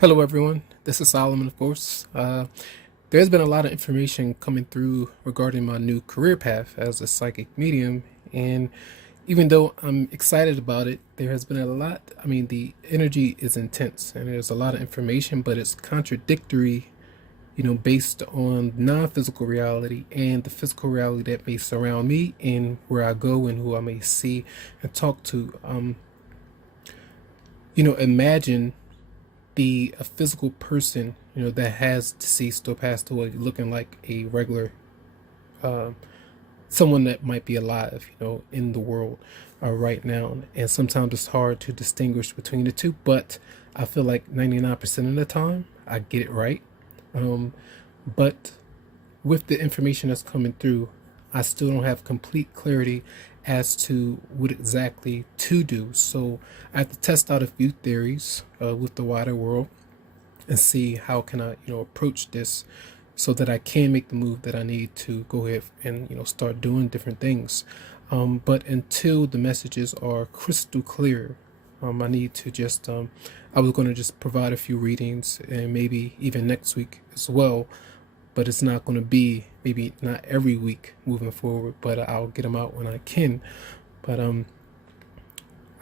Hello, everyone. This is Solomon, of course. There's been a lot of information coming through regarding my new career path as a psychic medium. And even though I'm excited about it, there has been a lot. The energy is intense and there's a lot of information, but it's contradictory, based on non physical reality and the physical reality that may surround me and where I go and who I may see and talk to. Imagine a physical person, that has deceased or passed away, looking like a regular, uh, someone that might be alive, in the world right now. And sometimes it's hard to distinguish between the two, but I feel like 99% of the time I get it right. But with the information that's coming through, I still don't have complete clarity as to what exactly to do. So I have to test out a few theories with the wider world and see how can I, approach this so that I can make the move that I need to go ahead and, start doing different things. But until the messages are crystal clear, I need to just, I was going to just provide a few readings and maybe even next week as well, but it's not going to be, maybe not every week moving forward, but I'll get them out when I can. But I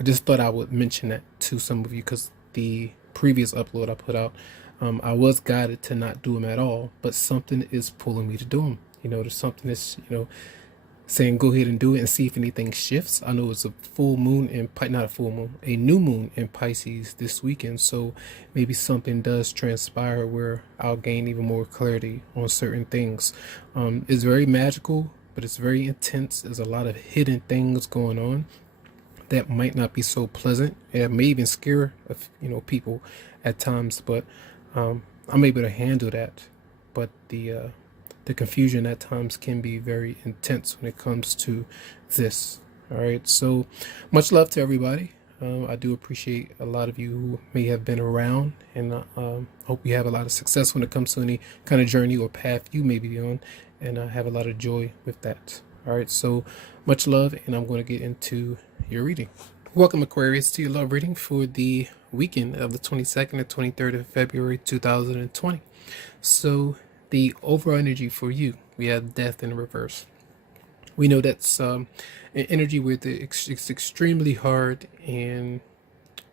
just thought I would mention that to some of you because the previous upload I put out, I was guided to not do them at all, but something is pulling me to do them. There's something that's, saying go ahead and do it and see if anything shifts. I know it's a full moon in not a full moon, a new moon in Pisces this weekend, so maybe something does transpire where I'll gain even more clarity on certain things. It's very magical, but it's very intense. There's a lot of hidden things going on that might not be so pleasant. It may even scare people at times, but I'm able to handle that. But the confusion at times can be very intense when it comes to this. All right, so much love to everybody. I do appreciate a lot of you who may have been around, and hope you have a lot of success when it comes to any kind of journey or path you may be on, and I have a lot of joy with that. All right, so much love, and I'm going to get into your reading. Welcome, Aquarius, to your love reading for the weekend of the 22nd and 23rd of February 2020. So the overall energy for you, we have death in reverse. We know that's an energy where it's extremely hard and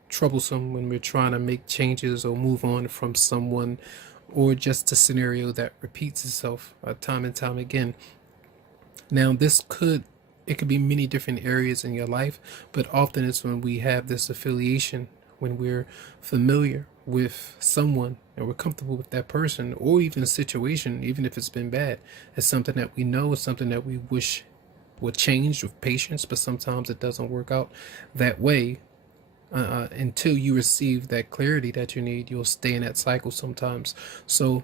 troublesome when we're trying to make changes or move on from someone or just a scenario that repeats itself time and time again. Now, it could be many different areas in your life, but often it's when we have this affiliation, when we're familiar with someone and we're comfortable with that person or even a situation, even if it's been bad. It's something that we know, it's something that we wish would change with patience, but sometimes it doesn't work out that way. Until you receive that clarity that you need, you'll stay in that cycle sometimes. So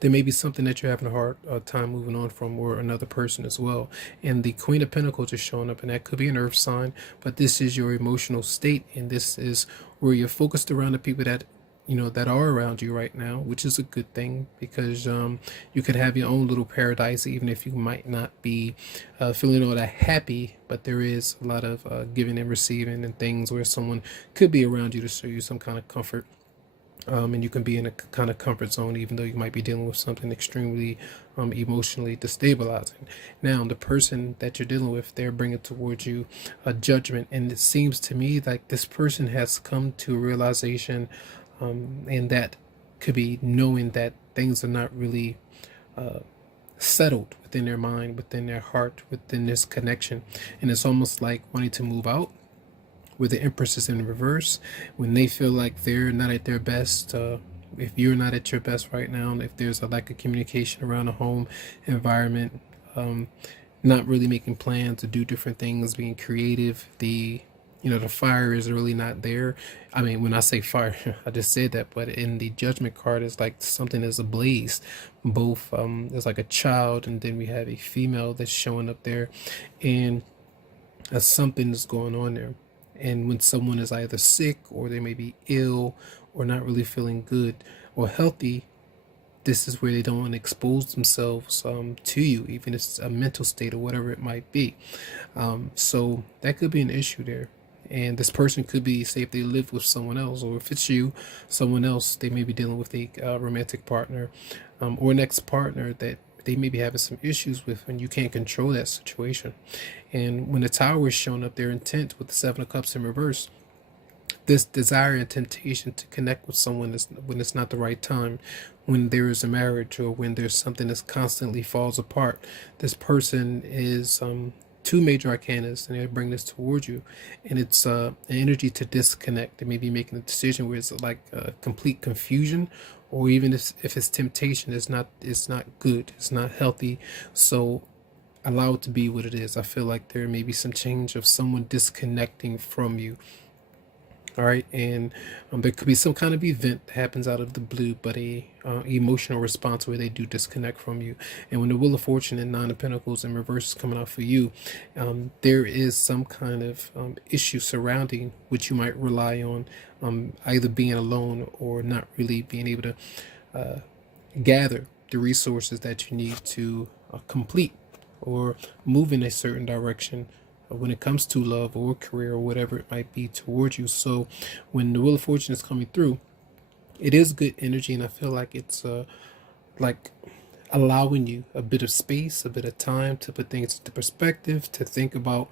there may be something that you're having a hard time moving on from, or another person as well. And the Queen of Pentacles is showing up, and that could be an earth sign, but this is your emotional state, and this is where you're focused around the people that that are around you right now, which is a good thing because you could have your own little paradise, even if you might not be feeling all that happy. But there is a lot of giving and receiving and things where someone could be around you to show you some kind of comfort. And you can be in a kind of comfort zone, even though you might be dealing with something extremely emotionally destabilizing. Now, the person that you're dealing with, they're bringing towards you a judgment, and it seems to me like this person has come to a realization, and that could be knowing that things are not really settled within their mind, within their heart, within this connection, and it's almost like wanting to move out, where the Empress is in reverse, when they feel like they're not at their best. If you're not at your best right now, if there's a lack of communication around the home environment, not really making plans to do different things, being creative, the fire is really not there. I mean, when I say fire, I just said that, but in the Judgment card, it's like something is ablaze. Both, there's like a child, and then we have a female that's showing up there, and something is going on there. And when someone is either sick or they may be ill or not really feeling good or healthy, this is where they don't want to expose themselves to you, even if it's a mental state or whatever it might be. So that could be an issue there. And this person could be, say, if they live with someone else, or if it's you, someone else, they may be dealing with a romantic partner, or an ex-partner that they may be having some issues with, and you can't control that situation. And when the Tower is showing up, their intent with the Seven of Cups in reverse, this desire and temptation to connect with someone is when it's not the right time, when there is a marriage, or when there's something that constantly falls apart. This person is two major arcanas, and they bring this towards you, and it's an energy to disconnect. They may be making a decision where it's like complete confusion, or even if it's temptation, it's not good, it's not healthy. So allow it to be what it is. I feel like there may be some change of someone disconnecting from you. All right, and there could be some kind of event that happens out of the blue, but a emotional response where they do disconnect from you. And when the Wheel of Fortune and Nine of Pentacles in reverse is coming out for you, there is some kind of issue surrounding which you might rely on, either being alone or not really being able to gather the resources that you need to complete or move in a certain direction when it comes to love or career or whatever it might be towards you. So when the Wheel of Fortune is coming through, it is good energy, and I feel like it's like allowing you a bit of space, a bit of time to put things into perspective, to think about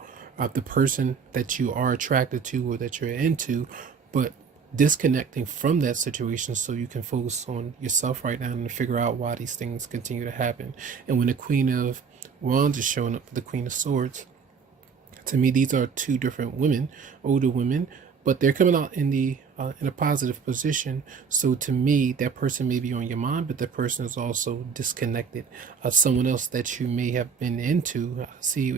the person that you are attracted to or that you're into, but disconnecting from that situation so you can focus on yourself right now and figure out why these things continue to happen. And when the Queen of Wands is showing up with the Queen of Swords, to me, these are two different women, older women, but they're coming out in a positive position. So to me, that person may be on your mind, but that person is also disconnected. Someone else that you may have been into. Let's see,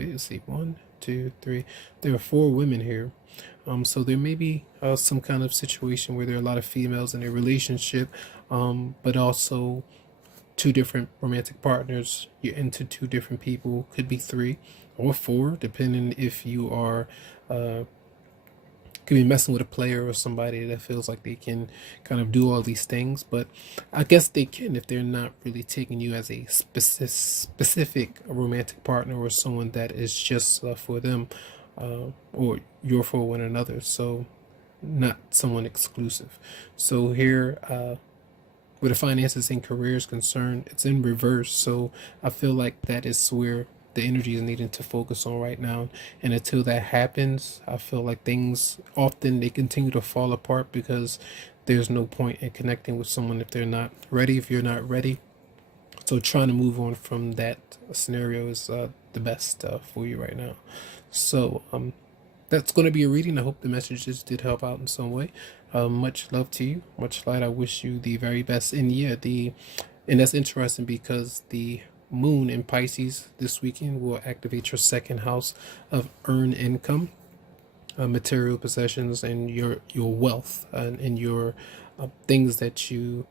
one, two, three. There are four women here. So there may be some kind of situation where there are a lot of females in a relationship, but also two different romantic partners. You're into two different people, could be three or four, depending if you are could be messing with a player or somebody that feels like they can kind of do all these things. But I guess they can if they're not really taking you as a specific romantic partner, or someone that is just for them, or you're for one another. So not someone exclusive. So here, where the finances and career is concerned, it's in reverse. So I feel like that is where the energy is needing to focus on right now. And until that happens, I feel like things often they continue to fall apart because there's no point in connecting with someone if they're not ready, if you're not ready. So trying to move on from that scenario is the best for you right now. So that's going to be a reading. I hope the messages did help out in some way. Much love to you, much light. I wish you the very best. And yeah, and that's interesting because the moon in Pisces this weekend will activate your second house of earned income, material possessions, and your wealth, and your things that you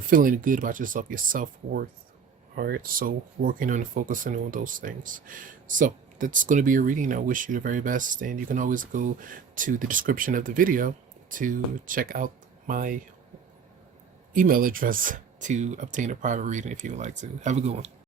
feeling good about yourself, your self-worth. All right, so working on and focusing on those things. So that's going to be a reading. I wish you the very best, and you can always go to the description of the video to check out my email address to obtain a private reading if you would like to. Have a good one.